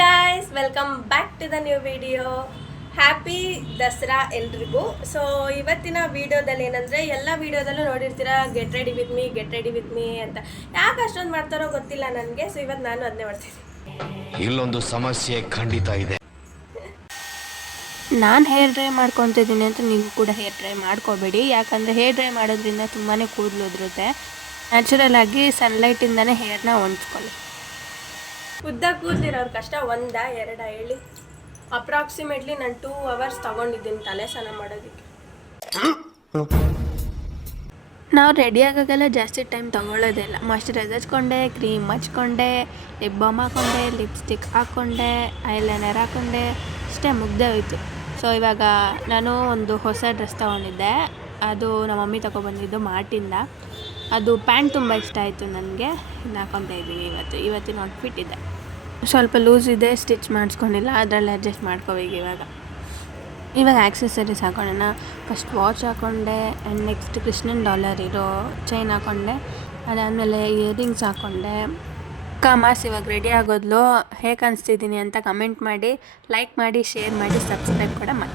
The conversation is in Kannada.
Guys, welcome back to the new video. Happy Dasara ಎಲ್ರಿಗೂ. ಸೊ ಇವತ್ತಿನ ವಿಡಿಯೋದಲ್ಲಿ ಏನಂದರೆ, ಎಲ್ಲ ವಿಡಿಯೋದಲ್ಲೂ ನೋಡಿರ್ತೀರ ಗೆಟ್ ರೆಡಿ ವಿತ್ ಮೀ ಅಂತ. ಯಾಕೆ ಅಷ್ಟೊಂದು ಮಾಡ್ತಾರೋ ಗೊತ್ತಿಲ್ಲ ನನಗೆ. ಸೊ ಇವತ್ತು ನಾನು ಅದನ್ನೇ ಮಾಡ್ತೀನಿ. ಇಲ್ಲೊಂದು ಸಮಸ್ಯೆ ಖಂಡಿತ ಇದೆ. ನಾನು ಹೇರ್ ಡ್ರೈ ಮಾಡ್ಕೊತಿದ್ದೀನಿ ಅಂತ ನೀವು ಕೂಡ ಹೇರ್ ಡ್ರೈ ಮಾಡ್ಕೋಬೇಡಿ. ಯಾಕಂದರೆ ಹೇರ್ ಡ್ರೈ ಮಾಡೋದ್ರಿಂದ ತುಂಬಾ ಕೂದಲು ಉದುರುತ್ತೆ. ನ್ಯಾಚುರಲ್ ಆಗಿ ಸನ್ಲೈಟಿಂದನೇ ಹೇರ್ನ ಒಣಗಿಸ್ಕೊಳ್ಳಿ. ಉದ್ದ ಕೂದಲಿರೋರು ಕಷ್ಟ ಒಂದಾ ಎರಡ ಹೇಳಿ. ಅಪ್ರಾಕ್ಸಿಮೇಟ್ಲಿ ನಾನು 2 hours ತೊಗೊಂಡಿದ್ದೀನಿ ತಲೆ ಸ್ನಾನ ಮಾಡೋದಕ್ಕೆ. ನಾವು ರೆಡಿ ಆಗೋಕ್ಕೆಲ್ಲ ಜಾಸ್ತಿ ಟೈಮ್ ತೊಗೊಳ್ಳೋದೇ ಇಲ್ಲ. ಮಾಯ್ಶ್ಚರೈಸರ್ ಹಚ್ಕೊಂಡೆ, ಕ್ರೀಮ್ ಹಚ್ಕೊಂಡೆ, ಲಿಪ್ ಬಾಮ್ ಹಾಕ್ಕೊಂಡೆ, ಲಿಪ್ಸ್ಟಿಕ್ ಹಾಕ್ಕೊಂಡೆ, ಐಲೈನರ್ ಹಾಕ್ಕೊಂಡೆ, ಅಷ್ಟೇ ಮುಗ್ದೇ ಹೋಯ್ತು. ಸೊ ಇವಾಗ ನಾನು ಒಂದು ಹೊಸ ಡ್ರೆಸ್ ತೊಗೊಂಡಿದ್ದೆ. ಅದು ನಮ್ಮ ಮಮ್ಮಿ ತೊಗೊಬಂದಿದ್ದು ಮಾರ್ಟಿಂದ. ಅದು ಪ್ಯಾಂಟ್ ತುಂಬ ಇಷ್ಟ ಆಯಿತು ನನಗೆ. ಇನ್ನು ಹಾಕ್ಕೊತಾ ಇದ್ದೀನಿ. ಇವತ್ತಿನ ಔಟ್ಫಿಟ್ ಇದೆ. ಸ್ವಲ್ಪ ಲೂಸ್ ಇದೆ, ಸ್ಟಿಚ್ ಮಾಡಿಸ್ಕೊಂಡಿಲ್ಲ, ಅದರಲ್ಲಿ ಅಡ್ಜಸ್ಟ್ ಮಾಡ್ಕೋಬೇಕು. ಇವಾಗ ಆ್ಯಕ್ಸೆಸರೀಸ್ ಹಾಕ್ಕೊಂಡೆ. ಫಸ್ಟ್ ವಾಚ್ ಹಾಕ್ಕೊಂಡೆ, ಆ್ಯಂಡ್ ನೆಕ್ಸ್ಟ್ ಕೃಷ್ಣನ್ ಡಾಲರ್ ಇರೋ ಚೈನ್ ಹಾಕ್ಕೊಂಡೆ. ಅದಾದಮೇಲೆ ಇಯರಿಂಗ್ಸ್ ಹಾಕ್ಕೊಂಡೆ. ಮಾಸ್ ಇವಾಗ ರೆಡಿ ಆಗೋದ್ಲು. ಹೇಗೆ ಅನಿಸ್ತಿದ್ದೀನಿ ಅಂತ ಕಮೆಂಟ್ ಮಾಡಿ, ಲೈಕ್ ಮಾಡಿ, ಶೇರ್ ಮಾಡಿ, ಸಬ್ಸ್ಕ್ರೈಬ್ ಕೂಡ ಮಾಡಿ.